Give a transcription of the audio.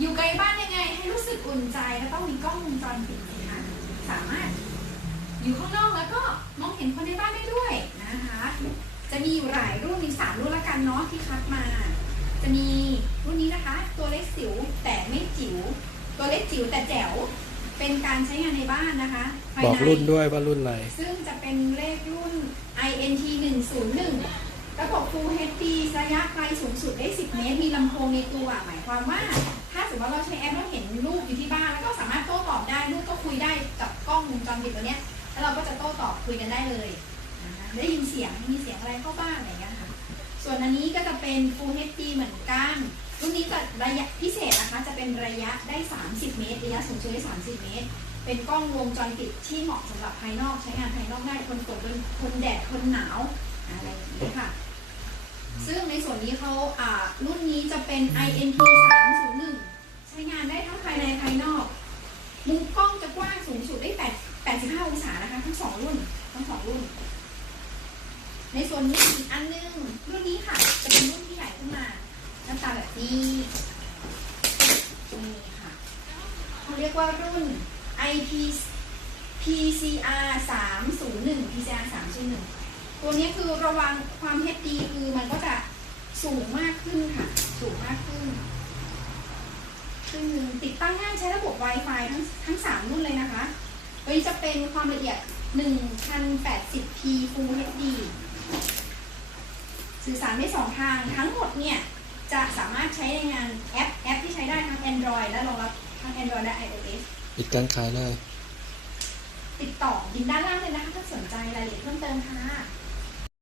อยู่ไกลบ้านยังไงให้รู้สึกอุ่นใจก็ต้องมีกล้องวงจรปิดนะคะสามารถอยู่ข้างนอกแล้วก็มองเห็นคนในบ้านได้ด้วยนะคะ จะมีอยู่หลายรุ่นมีสามรุ่นละกันเนาะที่คัดมา จะมีรุ่นนี้นะคะ ตัวเล็กจิ๋วแต่ไม่จิ๋วตัวเล็กจิ๋วแต่แจ๋วเป็นการใช้งานในบ้านนะคะภายบอกใน รุ่นด้วยว่ารุ่นอะไร ซึ่งจะเป็นเลขรุ่น INT 101 ระบบ Full HD ระยะไกลสูงสุดได้ 10 เมตร มีลำโพงในตัว หมายความว่าถ้า สมมติว่าเราใช้แอปเราเห็นรูปอยู่ที่บ้านแล้วก็สามารถโต้ตอบได้ลูกก็คุยได้กับกล้องวงจรปิดตัวเนี้ยแล้วเราก็จะโต้ตอบคุยกันได้เลยนะคะได้ยินเสียงมีเสียงอะไรเข้าบ้างอะไรอย่างเงี้ยค่ะส่วนอันนี้ก็จะเป็น Full HD เหมือนกันรุ่นนี้จะระยะพิเศษนะคะจะเป็นระยะได้ 30 เมตรระยะสูงสุดได้ 30 เมตร เป็นกล้องวงจรปิดที่เหมาะสำหรับภายนอกใช้งานภายนอกได้ทนฝนทนแดดทนหนาวอะไรอย่างนี้ค่ะซึ่งในส่วนนี้เขาอ่ารุ่นนี้จะเป็น INT 301 ใช้งานได้ทั้งภายในภายนอก มุมกล้องจะกว้างสูงสุดได้8 85 องศานะคะ ทั้งสองรุ่น ทั้งสองรุ่น ในส่วนนี้อีกอันนึงรุ่นนี้ค่ะ จะเป็นรุ่นที่ใหญ่ขึ้นมาหน้าตาแบบนี้นี่ค่ะเขาเรียกว่ารุ่น IP PCR 301 PCR 301ตัวนี้คือระวังความ HD คือมันก็จะสูงมากขึ้นค่ะ สูงมากขึ้นซึ่งติดตั้งง่ายใช้ระบบ Wi-Fi ทั้งทั้ง 3 รุ่นเลยนะคะตัวนี้จะเป็นความละเอียด 1080p Full HD สื่อสารได้สองทาง ทั้งหมดเนี่ยจะสามารถใช้ในงานแอปแอปที่ใช้ได้ทั้ง Android และรองรับทั้ง Android และ iOS ปิดการขายเลย ติดต่อยินด้านล่างเลยนะคะถ้าสนใจรายละเอียดเพิ่มเติมค่ะ